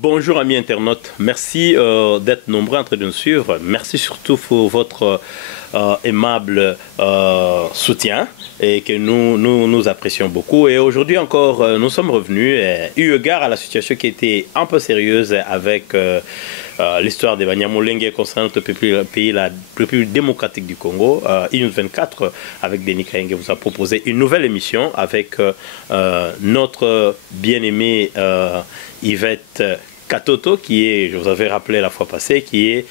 Bonjour amis internautes, merci d'être nombreux en train de nous suivre. Merci surtout pour votre aimable soutien et que nous apprécions beaucoup. Et aujourd'hui encore, nous sommes revenus, eu égard à la situation qui était un peu sérieuse avec l'histoire des Banyamulenge concernant le pays le plus démocratique du Congo. Inus 24 avec Denis Kaenge vous a proposé une nouvelle émission avec notre bien-aimé Yvette Katoto, qui est, je vous avais rappelé la fois passée, qui est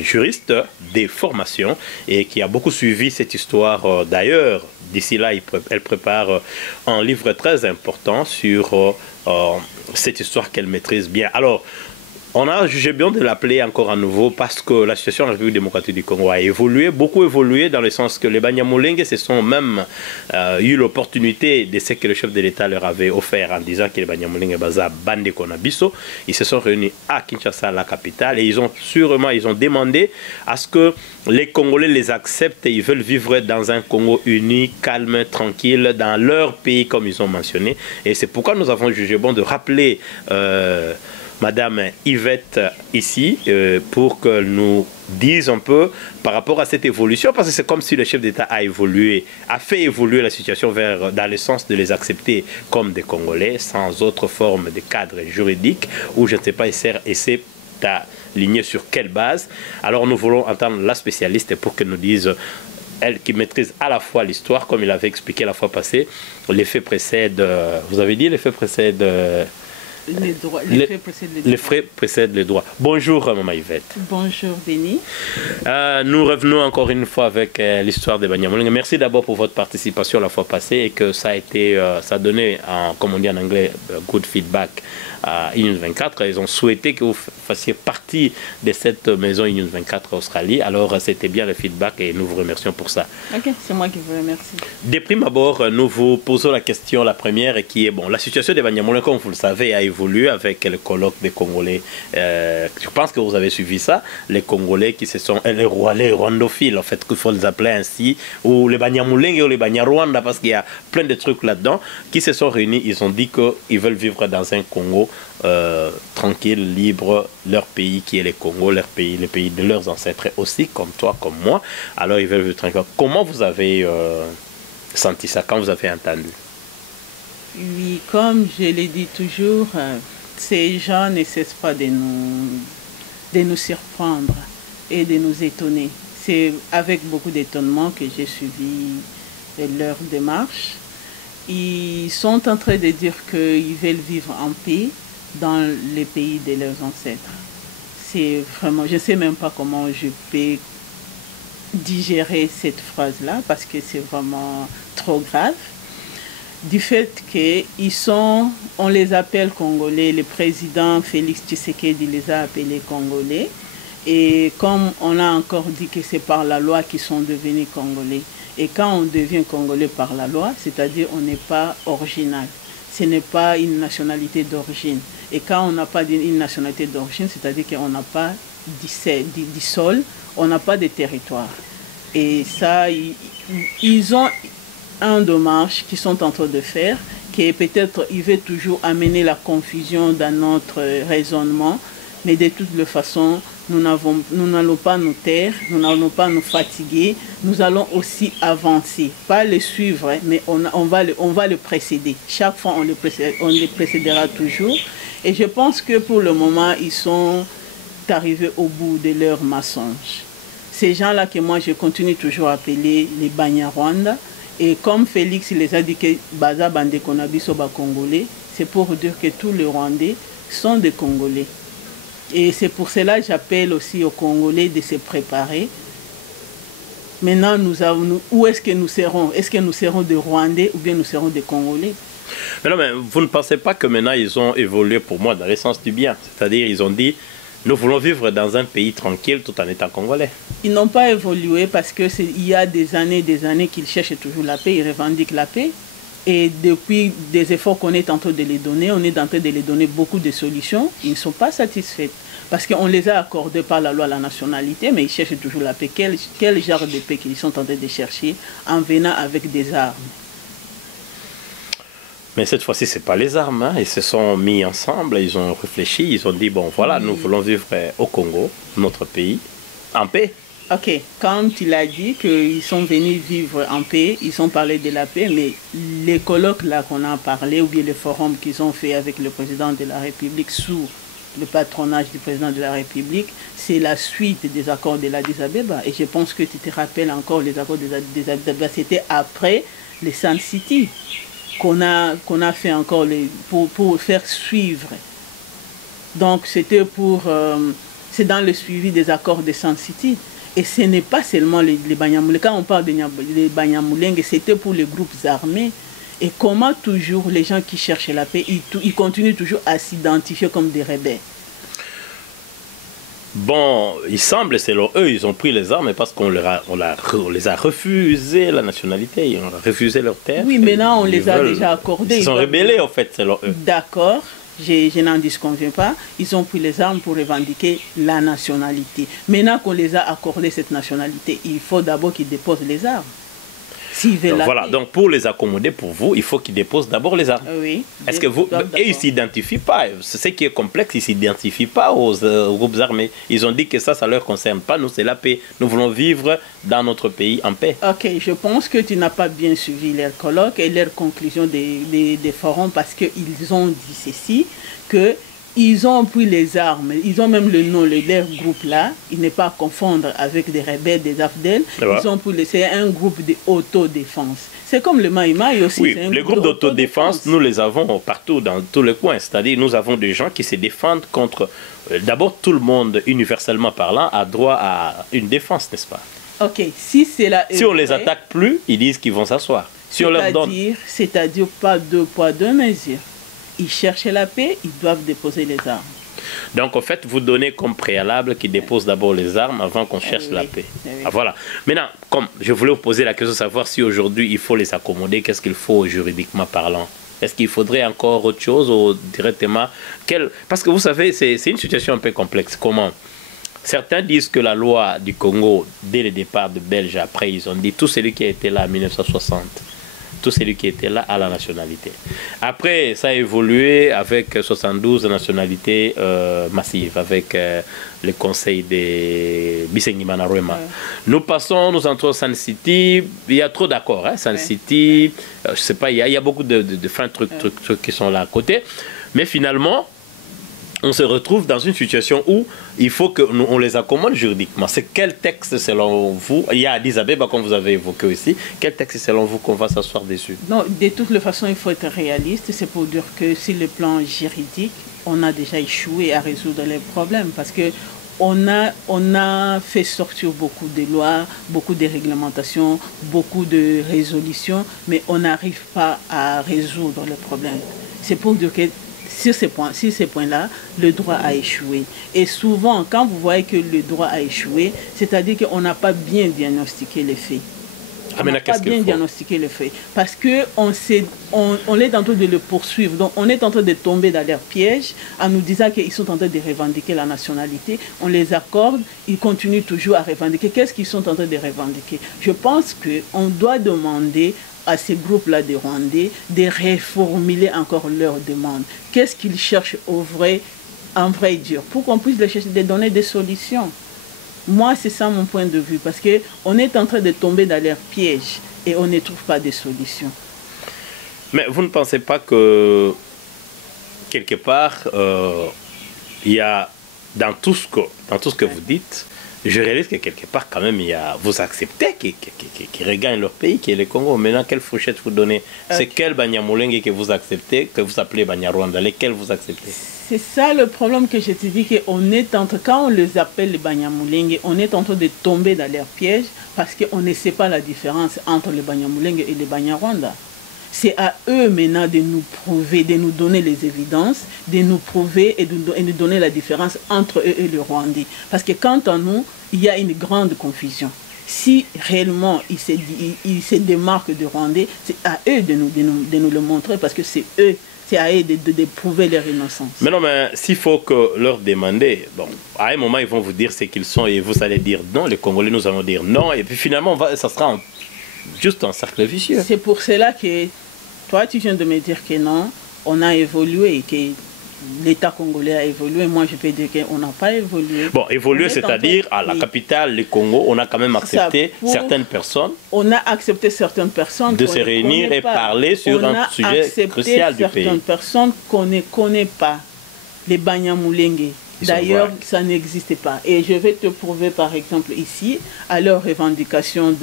juriste des formations et qui a beaucoup suivi cette histoire. D'ailleurs, d'ici là, elle prépare un livre très important sur cette histoire qu'elle maîtrise bien. Alors, on a jugé bien de l'appeler encore à nouveau parce que la situation en République démocratique du Congo a évolué, beaucoup évolué, dans le sens que les Banyamulenge se sont même eu l'opportunité de ce que le chef de l'État leur avait offert en disant que les Banyamulenge baza bande konabiso. Ils se sont réunis à Kinshasa, la capitale, et ils ont demandé à ce que les Congolais les acceptent et ils veulent vivre dans un Congo uni, calme, tranquille, dans leur pays comme ils ont mentionné. Et c'est pourquoi nous avons jugé bon de rappeler Madame Yvette ici pour que nous dise un peu par rapport à cette évolution, parce que c'est comme si le chef d'État a fait évoluer la situation dans le sens de les accepter comme des Congolais sans autre forme de cadre juridique, ou je ne sais pas, et c'est aligné sur quelle base. Alors nous voulons entendre la spécialiste pour qu'elle nous dise, elle qui maîtrise à la fois l'histoire, comme il avait expliqué la fois passée, les faits précèdent, vous avez dit les faits précèdent les faits précèdent les droits. Bonjour Maman Yvette. Bonjour Denis. Nous revenons encore une fois avec l'histoire des Banyamulenge. Merci d'abord pour votre participation la fois passée et que ça a donné, comme on dit en anglais, good feedback à Inus 24. Ils ont souhaité que vous fassiez partie de cette maison Inus 24 Australie. Alors c'était bien le feedback et nous vous remercions pour ça. Ok, c'est moi qui vous remercie. De prime abord, nous vous posons la question, la première, qui est, bon, la situation des Banyamulenge, comme vous le savez, a évolué avec le colloque des Congolais. Je pense que vous avez suivi ça. Les Congolais qui se sont, les rwandophiles, en fait, qu'il faut les appeler ainsi, ou les Banyamulenge ou les Banyarwanda, parce qu'il y a plein de trucs là-dedans, qui se sont réunis. Ils ont dit qu'ils veulent vivre dans un Congo tranquille, libre, leur pays qui est le Congo, leur pays, le pays de leurs ancêtres aussi, comme toi, comme moi. Alors ils veulent vivre tranquille. Comment vous avez senti ça quand vous avez entendu? Oui, comme je l'ai dit toujours, ces gens ne cessent pas de nous surprendre et de nous étonner. C'est avec beaucoup d'étonnement que j'ai suivi leur démarche. Ils sont en train de dire qu'ils veulent vivre en paix dans les pays de leurs ancêtres. C'est vraiment, je ne sais même pas comment je peux digérer cette phrase-là parce que c'est vraiment trop grave. Du fait on les appelle Congolais, le président Félix Tshisekedi les a appelés Congolais. Et comme on a encore dit que c'est par la loi qu'ils sont devenus Congolais. Et quand on devient Congolais par la loi, c'est-à-dire on n'est pas original. Ce n'est pas une nationalité d'origine. Et quand on n'a pas une nationalité d'origine, c'est-à-dire qu'on n'a pas du sol, on n'a pas de territoire. Et ça, ils ont un dommage qu'ils sont en train de faire, qui est peut-être, il veut toujours amener la confusion dans notre raisonnement, mais de toutes les façons, nous n'allons pas nous taire, nous n'allons pas nous fatiguer, nous allons aussi avancer, pas les suivre, mais on va le précéder. Chaque fois, on les précédera toujours. Et je pense que pour le moment, ils sont arrivés au bout de leur mensonge. Ces gens-là que moi, je continue toujours à appeler les Banyarwanda. Et comme Félix les a dit que Baza Bande Konabiso ba Congolais, c'est pour dire que tous les Rwandais sont des Congolais. Et c'est pour cela que j'appelle aussi aux Congolais de se préparer. Maintenant, où est-ce que nous serons? Est-ce que nous serons des Rwandais ou bien nous serons des Congolais? Mais non, mais vous ne pensez pas que maintenant ils ont évolué pour moi dans le sens du bien? C'est-à-dire ils ont dit, nous voulons vivre dans un pays tranquille tout en étant Congolais. Ils n'ont pas évolué parce qu'il y a des années qu'ils cherchent toujours la paix, ils revendiquent la paix. Et depuis des efforts qu'on est en train de les donner, on est en train de les donner beaucoup de solutions. Ils ne sont pas satisfaits. Parce qu'on les a accordés par la loi la nationalité, mais ils cherchent toujours la paix. Quel genre de paix qu'ils sont en train de chercher en venant avec des armes? Mais cette fois-ci, ce n'est pas les armes. Hein. Ils se sont mis ensemble, ils ont réfléchi, ils ont dit, bon voilà, nous voulons vivre au Congo, notre pays, en paix. Ok, comme tu l'as dit, qu'ils sont venus vivre en paix, ils ont parlé de la paix, mais les colloques là qu'on a parlé, ou bien les forums qu'ils ont fait avec le président de la République sous le patronage du président de la République, c'est la suite des accords de l'Addis Abeba. Et je pense que tu te rappelles encore, les accords de l'Addis Abeba, c'était après les Sun City qu'on a fait encore pour faire suivre. Donc c'était c'est dans le suivi des accords de Sun City. Et ce n'est pas seulement les Banyamulenge. Quand on parle des Banyamulenge, c'était pour les groupes armés. Et comment toujours les gens qui cherchent la paix, ils continuent toujours à s'identifier comme des rebelles. Bon, il semble, selon eux, ils ont pris les armes parce qu'on les a refusé la nationalité, on a refusé leur terre. Oui, maintenant on les a déjà accordés. Ils sont rebellés, en fait, selon eux. D'accord, je n'en disconviens pas. Ils ont pris les armes pour revendiquer la nationalité. Maintenant qu'on les a accordé cette nationalité, il faut d'abord qu'ils déposent les armes. Donc, voilà, donc pour les accommoder pour vous, il faut qu'ils déposent d'abord les armes. Oui. Est-ce que vous... Et ils ne s'identifient pas, c'est ce qui est complexe, ils ne s'identifient pas aux groupes armés. Ils ont dit que ça ne leur concerne pas, nous c'est la paix. Nous voulons vivre dans notre pays en paix. Ok, je pense que tu n'as pas bien suivi leur colloque et leur conclusion des forums parce qu'ils ont dit ceci, que ils ont pris les armes, ils ont même le nom de leur groupe là, il n'est pas à confondre avec des rebelles, des AFDEL, ils ont pris, c'est un groupe d'autodéfense. C'est comme le Maïmaï aussi. Oui, les groupes d'autodéfense, nous les avons partout, dans tous les coins. C'est-à-dire, nous avons des gens qui se défendent contre... D'abord, tout le monde, universellement parlant, a droit à une défense, n'est-ce pas? Ok, si c'est là... Si on ne les attaque plus, ils disent qu'ils vont s'asseoir. Si on leur donne... C'est-à-dire pas deux poids, deux mesures. Ils cherchent la paix, ils doivent déposer les armes. Donc, en fait, vous donnez comme préalable qu'ils déposent d'abord les armes avant qu'on cherche la paix. Ah, voilà. Maintenant, comme je voulais vous poser la question de savoir si aujourd'hui il faut les accommoder, qu'est-ce qu'il faut juridiquement parlant? Est-ce qu'il faudrait encore autre chose ou directement... Parce que vous savez, c'est une situation un peu complexe. Comment? Certains disent que la loi du Congo, dès le départ de Belge, après, ils ont dit tout celui qui a été là en 1960. Tout celui qui était là à la nationalité. Après, ça a évolué avec 72 nationalités massives, avec le conseil des Bisengimana Rwema. Nous passons, nous entrons au Sun City, il y a trop d'accords. Hein? Sun City, je ne sais pas, il y a beaucoup de fins trucs qui sont là à côté. Mais finalement, on se retrouve dans une situation où il faut qu'on les accommode juridiquement. C'est quel texte selon vous, il y a Addis Abeba comme vous avez évoqué aussi, quel texte selon vous qu'on va s'asseoir dessus? Non, de toutes les façons, il faut être réaliste. C'est pour dire que sur le plan juridique, on a déjà échoué à résoudre les problèmes parce que on a fait sortir beaucoup de lois, beaucoup de réglementations, beaucoup de résolutions, mais on n'arrive pas à résoudre les problèmes. C'est pour dire que sur ces points-là, le droit a échoué. Et souvent, quand vous voyez que le droit a échoué, c'est-à-dire qu'on n'a pas bien diagnostiqué les faits. On n'a pas bien diagnostiqué les faits. Parce qu'on est en train de le poursuivre. Donc, on est en train de tomber dans leur piège en nous disant qu'ils sont en train de revendiquer la nationalité. On les accorde, ils continuent toujours à revendiquer. Qu'est-ce qu'ils sont en train de revendiquer? Je pense qu'on doit demander à ces groupes-là de Rwandais de reformuler encore leurs demandes. Qu'est-ce qu'ils cherchent en vrai dur, pour qu'on puisse les chercher, de donner des solutions. Moi, c'est ça mon point de vue, parce qu'on est en train de tomber dans leur piège et on ne trouve pas de solution. Mais vous ne pensez pas que, quelque part, il y a, dans tout ce que vous dites, je réalise que quelque part, quand même, vous acceptez qu'ils regagnent leur pays, qui est le Congo. Maintenant, quelle fourchette vous donnez? C'est quel Banyamulenge que vous acceptez, que vous appelez Banyarwanda? Lesquels vous acceptez? C'est ça le problème que je te dis, quand on les appelle les Banyamulenge, on est en train de tomber dans leur piège parce qu'on ne sait pas la différence entre les Banyamulenge et les Banyarwanda. C'est à eux maintenant de nous prouver, de nous donner les évidences, de nous prouver et de nous donner la différence entre eux et le Rwandais. Parce que quant à nous, il y a une grande confusion. Si réellement ils se démarquent de Rwandais, c'est à eux de nous le montrer parce que c'est à eux de prouver leur innocence. Mais non, mais s'il faut que leur demander, bon, à un moment ils vont vous dire ce qu'ils sont et vous allez dire non, les Congolais nous allons dire non, et puis finalement ça sera juste un cercle vicieux. C'est pour cela que Toi, tu viens de me dire que non, on a évolué, que l'État congolais a évolué. Moi, je peux dire qu'on n'a pas évolué. Bon, évoluer, c'est-à-dire à la capitale, le Congo, on a quand même accepté certaines personnes. On a accepté certaines personnes de se réunir et parler sur un sujet crucial du pays. Certaines personnes qu'on ne connaît pas, les Banyamulenge. D'ailleurs, ça n'existait pas. Et je vais te prouver, par exemple, ici, à leur revendication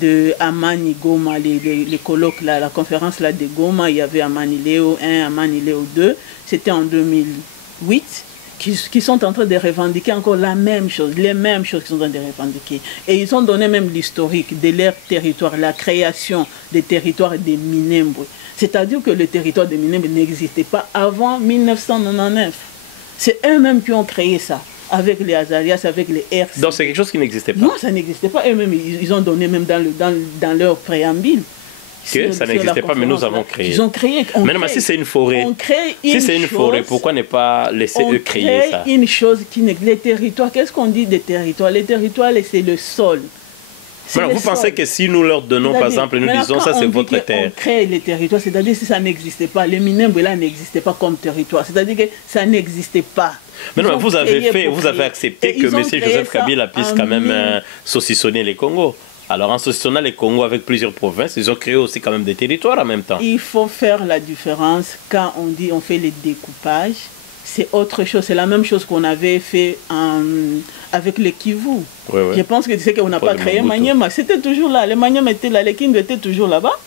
de Amani Goma, les colloques, là, la conférence là, de Goma, il y avait Amani Léo 1, Amani Léo 2, c'était en 2008, qui sont en train de revendiquer encore la même chose, les mêmes choses qu'ils sont en train de revendiquer. Et ils ont donné même l'historique de leur territoire, la création des territoires des Minembwe. C'est-à-dire que le territoire des Minembwe n'existait pas avant 1999. C'est eux-mêmes qui ont créé ça, avec les Azarias, avec les RC. Donc c'est quelque chose qui n'existait pas? Non, ça n'existait pas. Eux-mêmes, ils ont donné même dans leur préambule. Que ça n'existait pas, mais nous avons créé. Ils ont créé. Maintenant, si c'est une forêt, pourquoi ne pas laisser eux créer ça? Une chose qui n'est... Les territoires, qu'est-ce qu'on dit des territoires? Les territoires, c'est le sol. Alors, vous pensez que si nous leur donnons, par exemple, nous disons ça c'est votre terre. On crée les territoires, c'est-à-dire si ça n'existait pas, les Minembwe là n'existaient pas comme territoire, c'est-à-dire que ça n'existait pas. Mais non, vous avez accepté que M. Joseph Kabila puisse quand même saucissonner les Congos. Alors en saucissonnant les Congos avec plusieurs provinces, ils ont créé aussi quand même des territoires en même temps. Il faut faire la différence quand on dit on fait les découpages. C'est autre chose, c'est la même chose qu'on avait fait avec les Kivu. Oui. Je pense que tu sais qu'on n'a pas créé Maniema. C'était toujours là. Les Maniema étaient là, les Kindu étaient toujours là-bas.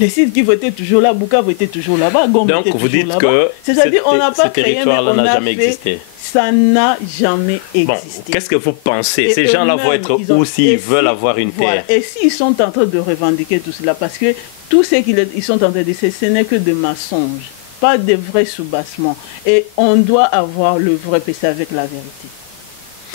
Les Sud Kivu étaient toujours là, Bukavu était toujours là-bas, Gombe était toujours là-bas. Donc vous dites que c'est-à-dire on n'a pas créé, mais on a jamais existé. Ça n'a jamais existé. Bon, qu'est-ce que vous pensez? Ces gens-là vont être où s'ils veulent avoir une terre? Et s'ils sont en train de revendiquer tout cela, parce que tout ce qu'ils sont en train de dire, ce n'est que des mensonges. Pas de vrais soubassements. Et on doit avoir le vrai, c'est avec la vérité.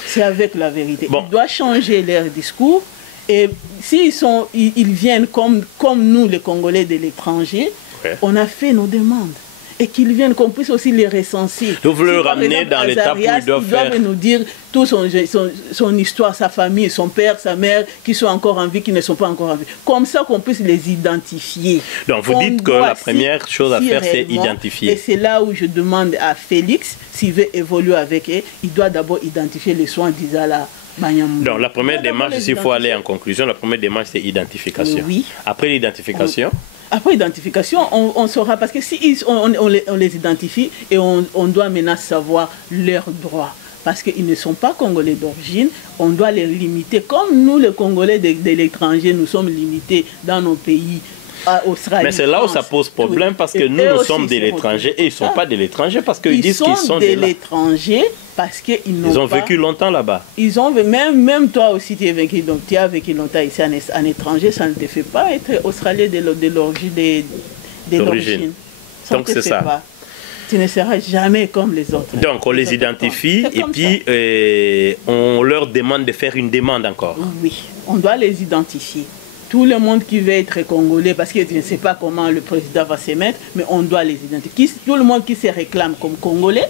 C'est avec la vérité. Bon. Ils doivent changer leur discours. Et s'ils viennent comme nous, les Congolais de l'étranger, on a fait nos demandes. Et qu'ils viennent, qu'on puisse aussi les recenser. Vous voulez le ramener dans l'étape où ils doivent nous dire toute son histoire, sa famille, son père, sa mère, qui sont encore en vie, qui ne sont pas encore en vie. Comme ça qu'on puisse les identifier. Donc vous dites que la première chose à faire, c'est identifier. Et c'est là où je demande à Félix, s'il veut évoluer avec eux, il doit d'abord identifier les soins d'Isala. Donc la première démarche, s'il faut aller en conclusion, la première démarche, c'est identification. Oui. Après l'identification Après l'identification, on saura, parce que si on les identifie et on doit maintenant savoir leurs droits. Parce qu'ils ne sont pas Congolais d'origine, on doit les limiter. Comme nous, les Congolais de l'étranger, nous sommes limités dans nos pays. Australie, mais c'est là où ça pose problème, parce que nous sommes de l'étranger et ils ne sont pas de l'étranger parce qu'ils disent qu'ils sont de l'étranger parce qu'ils ils ont vécu longtemps là-bas. Ils ont même toi aussi tu as vécu longtemps ici en étranger, ça ne te fait pas être australien de l'origine. Donc c'est ça. Pas. Tu ne seras jamais comme les autres. Donc on les identifie et puis on leur demande de faire une demande encore. Oui, on doit les identifier. Tout le monde qui veut être congolais, parce que je ne sais pas comment le président va se mettre, mais on doit les identifier. Tout le monde qui se réclame comme congolais,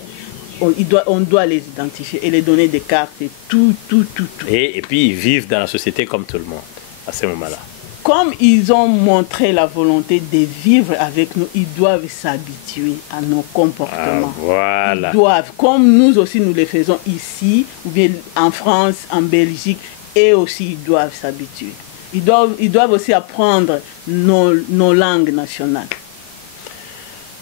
on doit les identifier et les donner des cartes et tout. Et puis ils vivent dans la société comme tout le monde, à ce moment-là. Comme ils ont montré la volonté de vivre avec nous, ils doivent s'habituer à nos comportements. Voilà. Ils doivent, comme nous aussi nous le faisons ici, ou bien en France, en Belgique, et aussi ils doivent s'habituer. Ils doivent aussi apprendre nos langues nationales.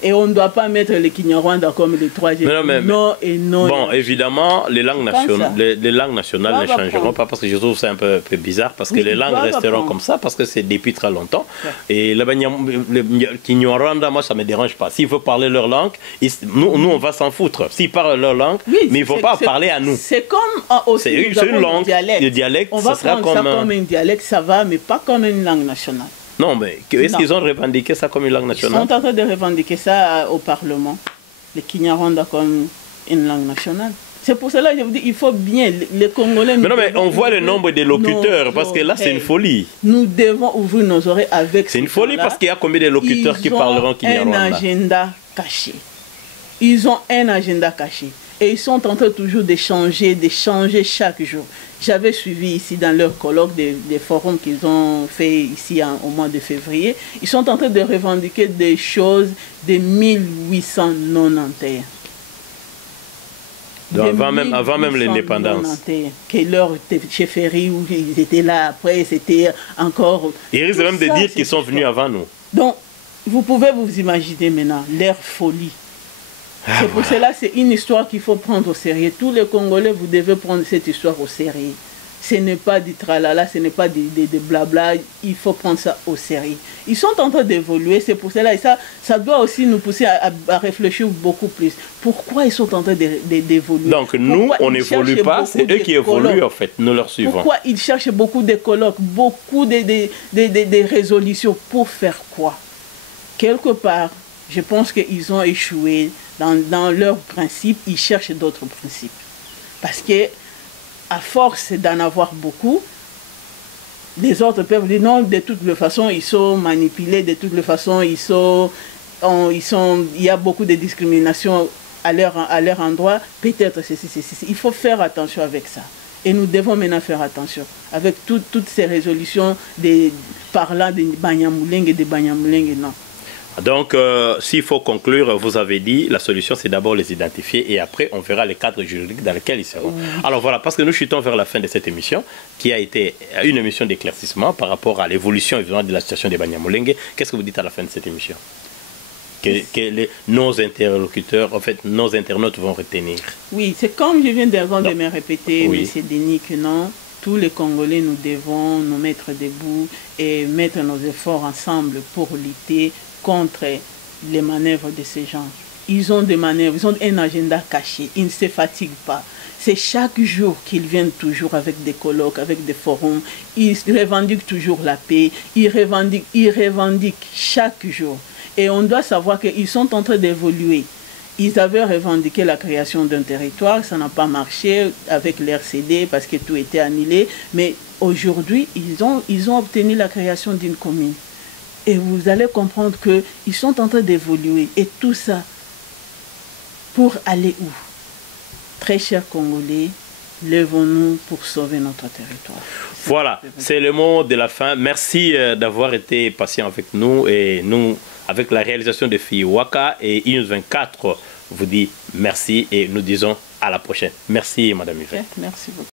Et on ne doit pas mettre les Kinyarwanda comme les troisièmes. Non et non. Bon, évidemment, les langues nationales ne changeront pas, parce que je trouve ça un peu bizarre, parce que les langues resteront comme ça, parce que c'est depuis très longtemps. Et le Kinyarwanda, moi, ça ne me dérange pas. S'il faut parler leur langue, nous on va s'en foutre. S'ils parlent leur langue, mais il ne faut pas parler à nous. C'est comme c'est une langue, le dialecte, on va prendre ça comme un dialecte, ça va, mais pas comme une langue nationale. Non, mais est-ce qu'ils ont revendiqué ça comme une langue nationale? Ils sont en train de revendiquer ça au Parlement, les Kinyarwanda comme une langue nationale. C'est pour cela que je vous dis, il faut bien, les Congolais... Mais non, mais on voit le nombre de locuteurs, parce que là, c'est une folie. Nous devons ouvrir nos oreilles avec c'est une folie, parce qu'il y a combien de locuteurs qui parleront Kinyarwanda? Ils ont un agenda caché. Ils ont un agenda caché. Et ils sont en train toujours d'échanger chaque jour. J'avais suivi ici dans leur colloque des forums qu'ils ont fait ici au mois de février. Ils sont en train de revendiquer des choses de 1891. Donc avant même l'indépendance. Que leur chefferie où ils étaient là après, c'était encore... Il risque même de dire qu'ils sont venus avant nous. Donc, vous pouvez vous imaginer maintenant leur folie. C'est pour cela, c'est une histoire qu'il faut prendre au sérieux. Tous les Congolais, vous devez prendre cette histoire au sérieux. Ce n'est pas du tralala, ce n'est pas des blabla, il faut prendre ça au sérieux. Ils sont en train d'évoluer, c'est pour cela, et ça doit aussi nous pousser à réfléchir beaucoup plus. Pourquoi ils sont en train d'évoluer? Donc nous, on n'évolue pas, c'est eux qui évoluent en fait, nous leur suivons. Pourquoi ils cherchent beaucoup de colloques, beaucoup de résolutions, pour faire quoi? Quelque part, je pense qu'ils ont échoué dans leurs principes, ils cherchent d'autres principes. Parce que à force d'en avoir beaucoup, les autres peuvent dire non, de toutes les façons, ils sont manipulés, de toutes les façons, il y a beaucoup de discrimination à leur endroit, peut-être ceci. Il faut faire attention avec ça. Et nous devons maintenant faire attention avec toutes ces résolutions parlant de Banyamulenge et de Banyamulenge, non. Donc, s'il faut conclure, vous avez dit, la solution, c'est d'abord les identifier et après, on verra les cadres juridiques dans lesquels ils seront. Alors voilà, parce que nous chutons vers la fin de cette émission, qui a été une émission d'éclaircissement par rapport à l'évolution évidemment de la situation des Banyamulenge. Qu'est-ce que vous dites à la fin de cette émission? Nos interlocuteurs, en fait, nos internautes vont retenir. Oui, c'est comme je viens de me répéter, M. Denis, que non, tous les Congolais, nous devons nous mettre debout et mettre nos efforts ensemble pour lutter contre les manœuvres de ces gens. Ils ont des manœuvres, ils ont un agenda caché, ils ne se fatiguent pas. C'est chaque jour qu'ils viennent toujours avec des colloques, avec des forums, ils revendiquent toujours la paix, ils revendiquent chaque jour. Et on doit savoir qu'ils sont en train d'évoluer. Ils avaient revendiqué la création d'un territoire, ça n'a pas marché avec l'RCD parce que tout était annulé, mais aujourd'hui, ils ont obtenu la création d'une commune. Et vous allez comprendre qu'ils sont en train d'évoluer. Et tout ça, pour aller où? Très chers Congolais, levons-nous pour sauver notre territoire. Voilà, c'est le mot de la fin. Merci d'avoir été patient avec nous. Et nous, avec la réalisation de FIWAKA et INUS 24, vous dit merci et nous disons à la prochaine. Merci, Madame Yvette. Merci beaucoup.